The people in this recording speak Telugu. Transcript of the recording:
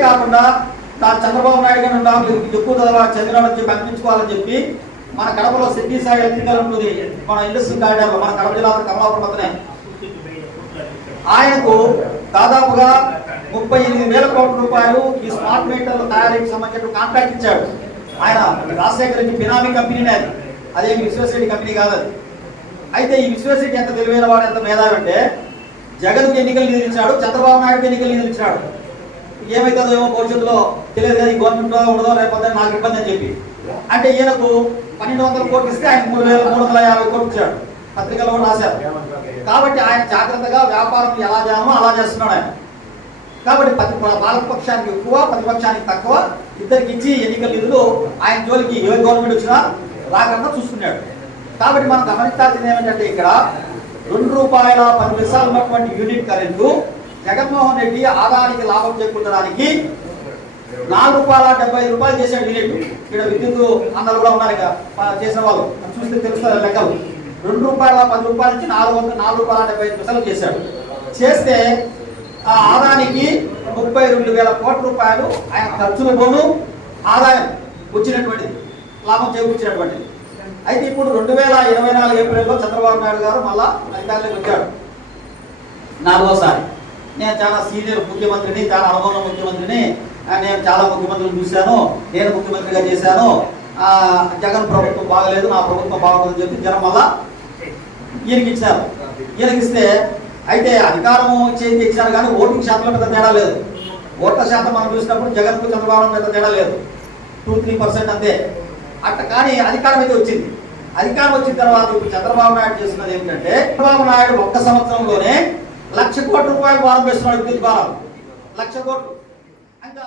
అంతేకాకుండా తా చంద్రబాబు నాయుడు గారు ఉన్నాం ఎక్కువ చదవ చంద్రబాబు చెప్పి అనిపించుకోవాలని చెప్పి మన కడపలో సిద్ధి సాయి ఎలక్ట్రికల్ ఉంటుంది. మన ఇండస్ట్రీ కారిడార్లో మన కడప జిల్లా కమలాపురం పక్కనే. ఆయనకు దాదాపుగా ముప్పై ఎనిమిది వేల కోట్ల రూపాయలు ఈ స్మార్ట్ మీటర్ల తయారీకి సంబంధించిన కాంట్రాక్ట్ ఇచ్చాడు. ఆయన రాజశేఖర రెడ్డి బినామీ కంపెనీనే అది. అదేమి విశ్వేశ్వరెడ్డి కంపెనీ కాదు అది. అయితే ఈ విశ్వేశ్వరెడ్డి ఎంత తెలివైన వాడు ఎంత మేధావి అంటే జగన్కి ఎన్నికలు నిధులు ఇచ్చాడు చంద్రబాబు నాయుడుకి ఎన్నికలు నిధులు ఏమైతుందో ఏమో భవిష్యత్తులో తెలియదు కదా ఈ గవర్నమెంట్ ఉండదో లేకపోతే నాకు ఇబ్బంది అని చెప్పి. అంటే ఈయనకు పన్నెండు వందల కోట్లు ఇస్తే ఆయన మూడు వేల మూడు వందల యాభై కోట్లు ఇచ్చాడు. పత్రికలో కూడా రాశారు. కాబట్టి ఆయన జాగ్రత్తగా వ్యాపారం ఎలా చేయాలో అలా చేస్తున్నాడు ఆయన. కాబట్టి ప్రతి పాలకపక్షానికి ఎక్కువ ప్రతిపక్షానికి తక్కువ ఇద్దరికి ఇచ్చి ఎన్నికల నిధులు ఆయన జోలికి ఏ గవర్నమెంట్ వచ్చినా రాకుండా చూసుకున్నాడు కాబట్టి మనం గమనించాల్సింది ఏమిటంటే ఇక్కడ రెండు రూపాయల పది పైసలు ఉన్నటువంటి యూనిట్ కరెంటు జగన్మోహన్ రెడ్డి ఆదానికి లాభం చేకూర్చడానికి నాలుగు రూపాయల డెబ్బై ఐదు రూపాయలు చేశాడు యూనిట్ ఇక్కడ విద్యుత్ అన్నలు కూడా ఉన్నారు ఇక చేసిన వాళ్ళు. అది చూస్తే తెలుస్తారు లెక్కలు. రెండు రూపాయల పది రూపాయల నుంచి నాలుగు వందల నాలుగు రూపాయల డెబ్బై ఐదు పైసలు చేశాడు. చేస్తే ఆ ఆదానికి ముప్పై రెండు వేల కోట్ల రూపాయలు ఆయన ఖర్చుల పోను ఆదాయం వచ్చినటువంటిది లాభం చేకూర్చినటువంటిది. అయితే ఇప్పుడు రెండు వేల ఇరవై నాలుగు ఏప్రిల్లో చంద్రబాబు నాయుడు గారు మళ్ళా అధికారులకు వచ్చాడు. నాలుగోసారి. నేను చాలా సీనియర్ ముఖ్యమంత్రిని చాలా అనుభవం ముఖ్యమంత్రిని. నేను చాలా ముఖ్యమంత్రులు చూశాను. నేను ముఖ్యమంత్రిగా చేశాను. జగన్ ప్రభుత్వం బాగలేదు నా ప్రభుత్వం బాగుందని చెప్పి జనం వల్ల ఈయనకి ఇచ్చారు ఈయనకి ఇస్తే అయితే అధికారం చేతి ఇచ్చారు కానీ ఓటింగ్ శాతంలో పెద్ద తేడా లేదు. ఓట్ల శాతం మనం చూసినప్పుడు జగన్కు చంద్రబాబు పెద్ద తేడా లేదు. టూ త్రీ పర్సెంట్ అంతే. అట్ట కానీ అధికారం అయితే వచ్చింది. అధికారం వచ్చిన తర్వాత ఇప్పుడు చంద్రబాబు నాయుడు చేస్తున్నది ఏంటంటే చంద్రబాబు నాయుడు ఒక్క సంవత్సరంలోనే లక్ష కోట్ల రూపాయలు భారం వేస్తున్నాడు విద్యుత్ భారం లక్ష కోట్లు. అంటే